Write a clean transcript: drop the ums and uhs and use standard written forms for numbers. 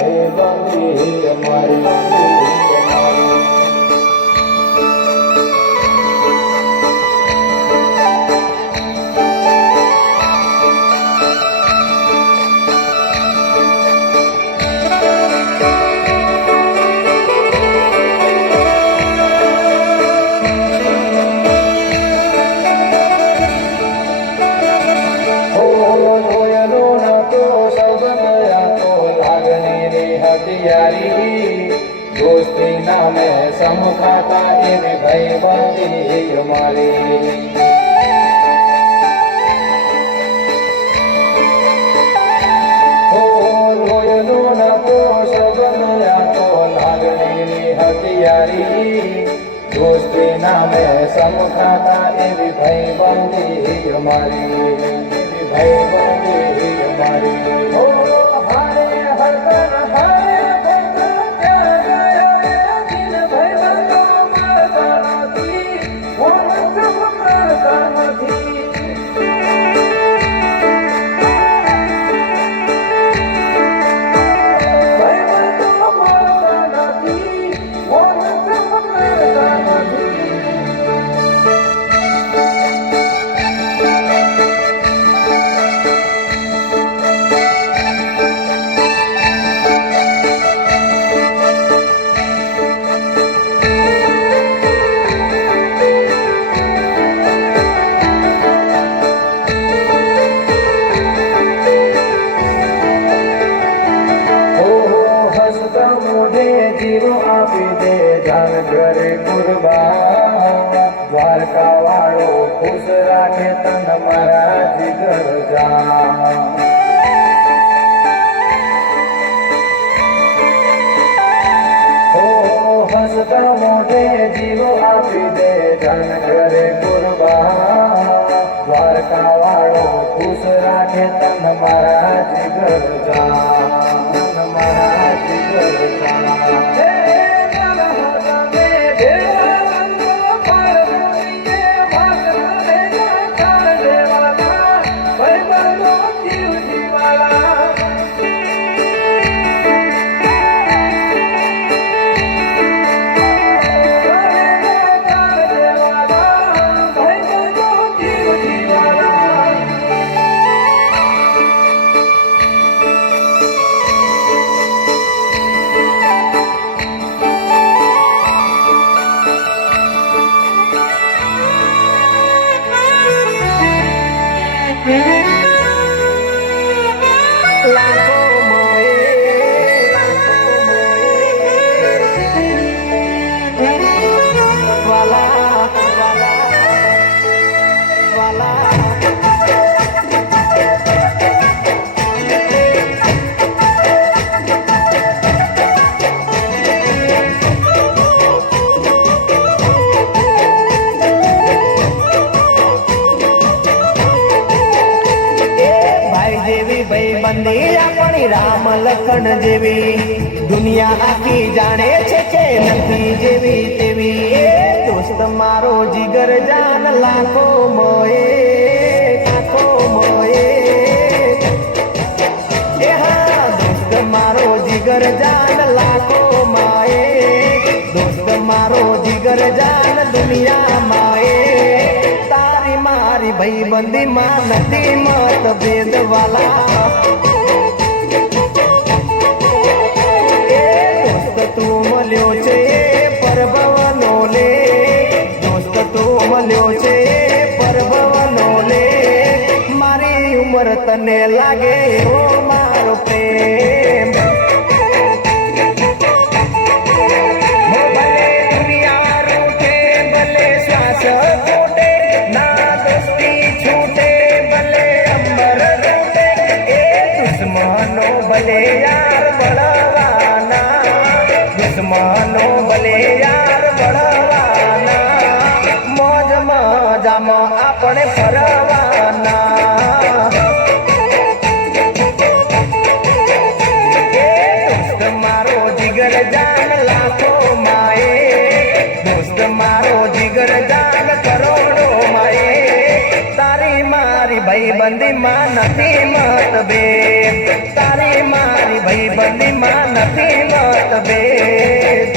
ભાઈબંધી અમારી दोस्ती नामे समुखाता एवी भाईबंधी અમારી ઓ લોયનો નતો સબંધ આતો લાગણીની હથિયારી દોસ્તી નામે સमुखाता એવી ભાઈબંધી અમારી એવી ભાઈબંધી અમારી ઓ હારે હરદર હારે जीरो आपी दे जान करे कुर्बान द्वारका वाळो खुश राखे तन मारा जिगर जान हो हसता मोढे जीरो आपी दे जान करे कुर्बान द्वारका वाळो खुश राखे तन मारा जिगर जान मारा जिगर जान भाईबंधी अपनी राम लखन जेवी दुनिया आखी जाने छे के नथी जेवी तेवी दोस्त मारो जिगर जान लाखो मोए हाँ दोस्त मारो जिगर जान लाखो माए दोस्त मारो जिगर जान दुनिया माए तारी मारी भाईबंधी मां नथी मतभेद वाला तू मल्यो छे परभवनो ले दोस्त तू मल्यो छे परभवनो ले मारी उम्र तने लागे ओ मारो प्रेम भले दुनिया रूठे भले श्वास फूटे ना दोस्ती छूटे भले अंबर रूठे ए दुश्मनो भले यार बड़वाना दुश्मनो भले यार बड़वाना मौज मजामा अपने फरवाना दोस्त मारो जिगर जान लाखो माए दोस्त मारो जिगर जान करोड़ो माए तारी मारी ભાઈબંધીમાં નથી મતભેદ તારી મારી ભાઈબંધીમાં નથી મતભેદ